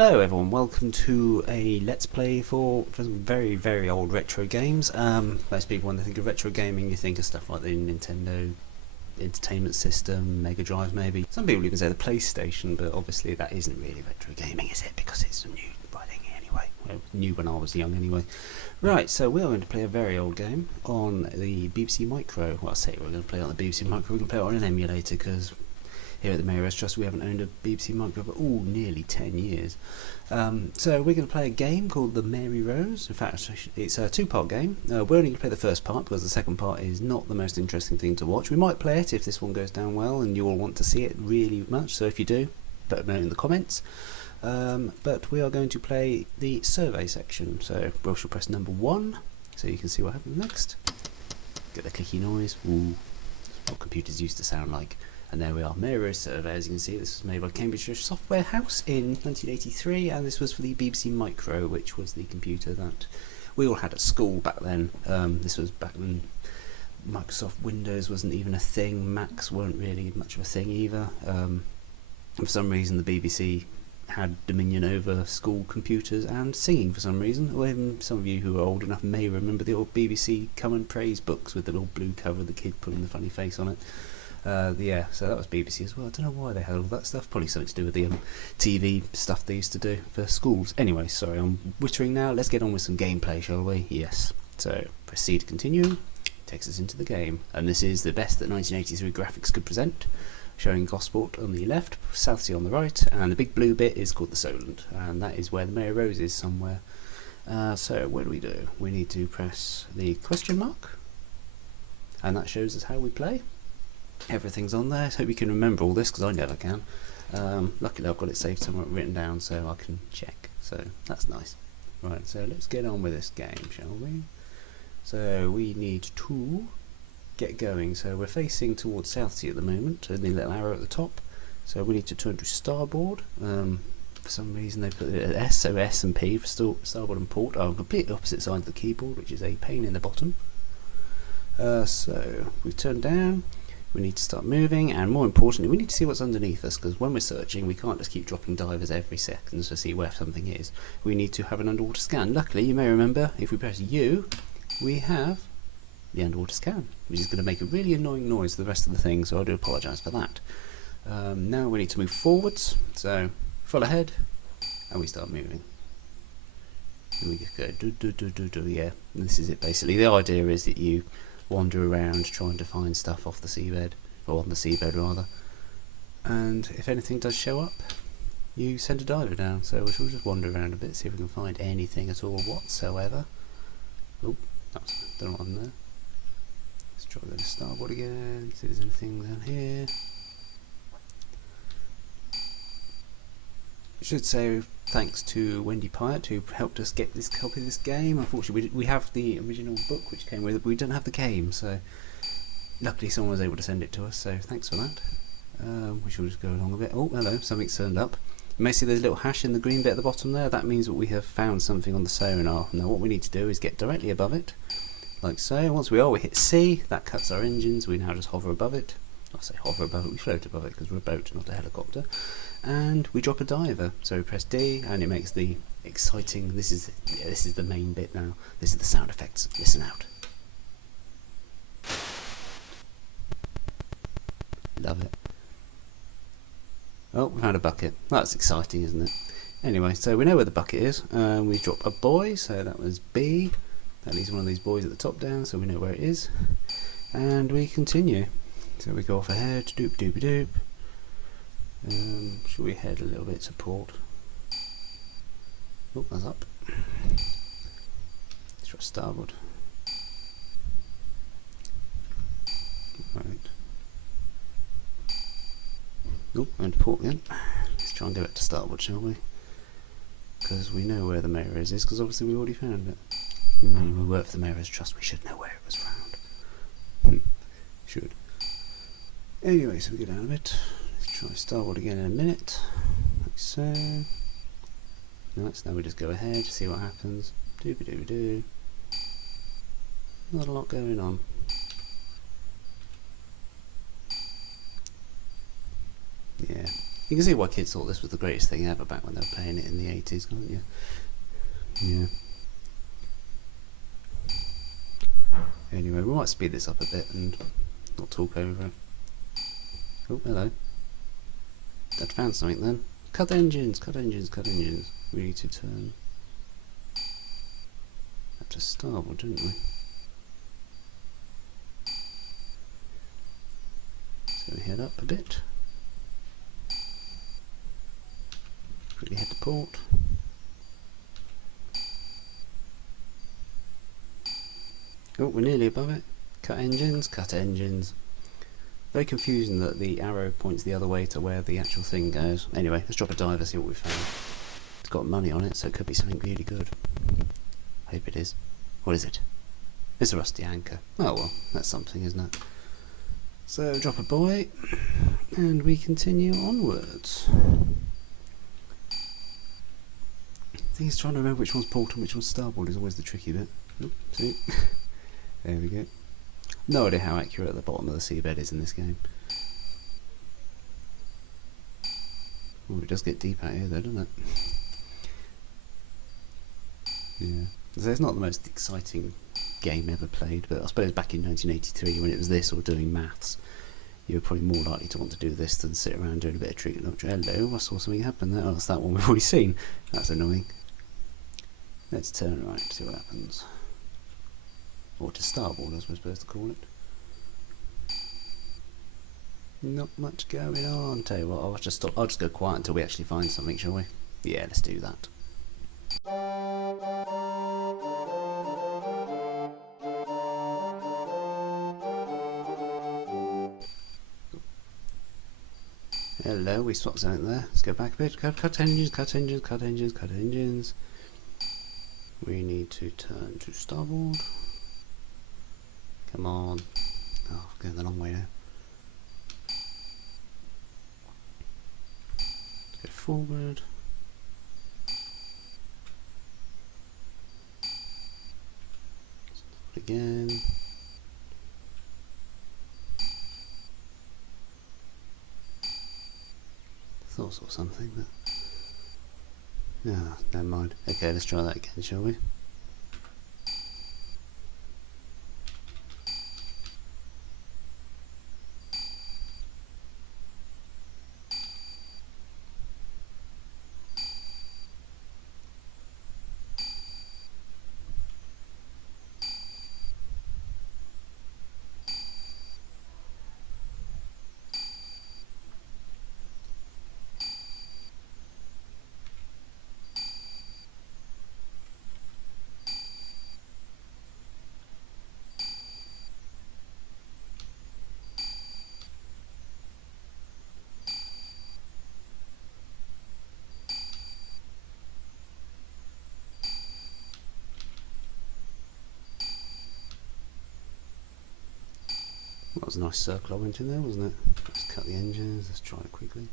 Hello everyone, welcome to a Let's Play for some very, very old retro games. Most people, when they think of retro gaming, you think of stuff like the Nintendo Entertainment System, Mega Drive maybe. Some people even say the PlayStation, but obviously that isn't really retro gaming, is it? Because it's new by thing anyway. Well, new when I was young anyway. Right, so we're going to play a very old game on the BBC Micro. Well, I say we're going to play it on the BBC Micro, we're going to play it on an emulator because here at the Mary Rose Trust we haven't owned a BBC Micro for nearly 10 years. So we're going to play a game called the Mary Rose. In fact, it's a two-part game. We're only going to play the first part because the second part is not the most interesting thing to watch. We might play it if this one goes down well and you all want to see it really much, so if you do, let me know in the comments. But we are going to play the survey section, so we shall press number 1 so you can see what happens next. Get the clicky noise. Ooh, what computers used to sound like. And there we are, Mary Rose Survey. As you can see, this was made by Cambridgeshire Software House in 1983, and this was for the BBC Micro, which was the computer that we all had at school back then. This was back when Microsoft Windows wasn't even a thing, Macs weren't really much of a thing either. For some reason the BBC had dominion over school computers and singing for some reason, or even some of you who are old enough may remember the old BBC Come and Praise books with the little blue cover, the kid putting the funny face on it. Yeah, so that was BBC as well. I don't know why they had all that stuff. Probably something to do with the TV stuff they used to do for schools. Anyway, sorry, I'm wittering now. Let's get on with some gameplay, shall we? Yes. So, proceed to continue. Takes us into the game. And this is the best that 1983 graphics could present. Showing Gosport on the left, Southsea on the right, and the big blue bit is called the Solent. And that is where the Mary Rose is somewhere. So, what do? We need to press the question mark. And that shows us how we play. Everything's on there. I hope you can remember all this because I never can. Luckily I've got it saved somewhere written down so I can check, so that's nice. Right, so let's get on with this game, shall we? So we need to get going. So we're facing towards Southsea at the moment, and the little arrow at the top, so we need to turn to starboard. For some reason they put it at S, so S and P for starboard and port are on completely opposite sides of the keyboard, which is a pain in the bottom. So we've turned down. We need to start moving, and more importantly we need to see what's underneath us, because when we're searching we can't just keep dropping divers every second to see where something is. We need to have an underwater scan. Luckily, you may remember, if we press U we have the underwater scan, which is going to make a really annoying noise for the rest of the thing, so I do apologise for that. Now we need to move forwards, so full ahead and we start moving. And we just go yeah, and this is it basically. The idea is that you wander around trying to find stuff off the seabed, or on the seabed rather, and if anything does show up you send a diver down. So we shall just wander around a bit, see if we can find anything at all whatsoever. Oh, that's the one there. Let's try the starboard again, see if there's anything down here. I should say thanks to Wendy Pyatt who helped us get this copy of this game. Unfortunately we have the original book which came with it, but we don't have the game, so luckily someone was able to send it to us, so thanks for that. We shall just go along a bit. Oh, hello, something's turned up. You may see there's a little hash in the green bit at the bottom there. That means that we have found something on the sonar. Now what we need to do is get directly above it, like so. Once we hit C, that cuts our engines. We now just hover above it. I say hover above it, we float above it because we're a boat, not a helicopter. And we drop a diver, so we press D and it makes the exciting, this is the main bit now, this is the sound effects, listen out. Love it. Oh, we found a bucket. That's exciting, isn't it? Anyway, so we know where the bucket is. We drop a buoy, so that was B. That leaves one of these buoys at the top down, so we know where it is. And we continue. So we go off ahead, doop doop doop. Should we head a little bit to port? Oh, that's up. Let's try starboard. Right. Oh, and to port again. Let's try and go back to starboard, shall we? Because we know where the Mary Rose is, because obviously we already found it. When we work for the Mary Rose Trust, we should know where it was found. Should. Anyway, so we go down a bit. Let's try starboard again in a minute, like so. Nice, now we just go ahead, see what happens. Doobie-doo-doo. Not a lot going on. Yeah, You can see why kids thought this was the greatest thing ever back when they were playing it in the 80s, can't you? Yeah. Anyway, we might speed this up a bit and not talk over it. Oh, hello. I'd found something then. Cut engines, cut engines, cut engines. We need to turn up to starboard, didn't we? So we head up a bit. Quickly head to port. Oh, we're nearly above it. Cut engines, cut engines. Very confusing that the arrow points the other way to where the actual thing goes. Anyway, let's drop a diver, see what we found. It's got money on it, so it could be something really good. Hope it is. What is it? It's a rusty anchor. Oh well, that's something, isn't it? So, drop a buoy, and we continue onwards. The thing is, trying to remember which one's port and which one's starboard is always the tricky bit. Oop, see? There we go. No idea how accurate the bottom of the seabed is in this game. Oh, it does get deep out here though, doesn't it? Yeah. So it's not the most exciting game ever played, but I suppose back in 1983 when it was this or doing maths, you were probably more likely to want to do this than sit around doing a bit of trigonometry. Hello, I saw something happen there. Oh, that's that one we've already seen. That's annoying. Let's turn right, see what happens. Or to starboard, as we're supposed to call it. Not much going on. Tell you what, I'll just stop. I'll just go quiet until we actually find something, shall we? Yeah, let's do that. Hello, we swapped something there. Let's go back a bit. Cut engines, cut engines, cut engines, cut engines. We need to turn to starboard. Come on. Oh, I'm going the long way now. Let's go forward. Start again. Thought I saw something, but... Ah, never mind. Okay, let's try that again, shall we? That was a nice circle I went in there, wasn't it? Let's cut the engines, let's try it quickly.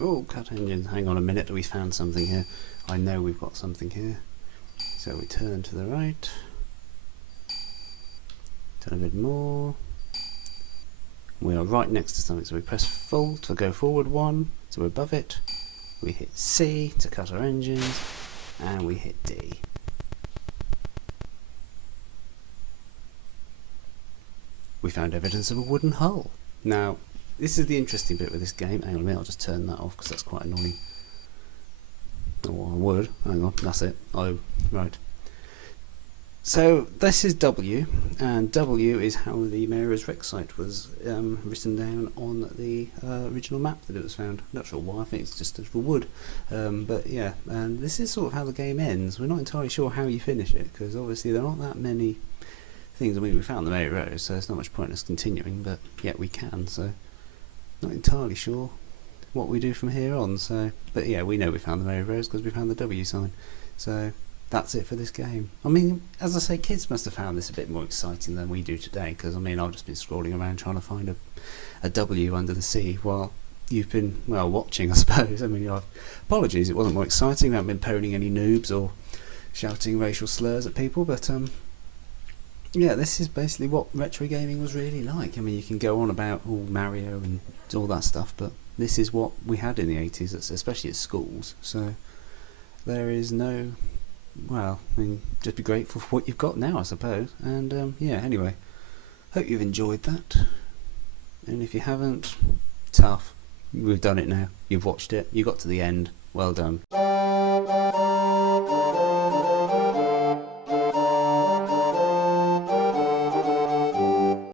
Oh, cut engines. Hang on a minute, we found something here. I know we've got something here. So we turn to the right. Turn a bit more. We are right next to something, so we press full to go forward one, so we're above it. We hit C to cut our engines, and we hit D. We found evidence of a wooden hull. Now, this is the interesting bit with this game. Hang on a minute, I'll just turn that off because that's quite annoying. Oh, I would. Hang on, that's it. Oh, right. So this is W, and W is how the Mayor's Wreck site was written down on the original map that it was found. Not sure why, I think it's just for wood. But yeah, and this is sort of how the game ends. We're not entirely sure how you finish it, because obviously there aren't that many things. I mean, we found the Mary Rose, so there's not much point in us continuing, but yet we can, so not entirely sure what we do from here on. So, but yeah, we know we found the Mary Rose because we found the W sign. So that's it for this game. I mean, as I say, kids must have found this a bit more exciting than we do today, because I mean, I've just been scrolling around trying to find a W under the sea, while you've been, well, watching, I suppose. I mean, apologies, it wasn't more exciting. We haven't been phoning any noobs or shouting racial slurs at people, but yeah, this is basically what retro gaming was really like. I mean, you can go on about all Mario and all that stuff, but this is what we had in the 80s, especially at schools. So there is no, well, I mean, just be grateful for what you've got now, I suppose. And yeah, anyway, hope you've enjoyed that. And if you haven't, tough. We've done it now. You've watched it. You got to the end. Well done.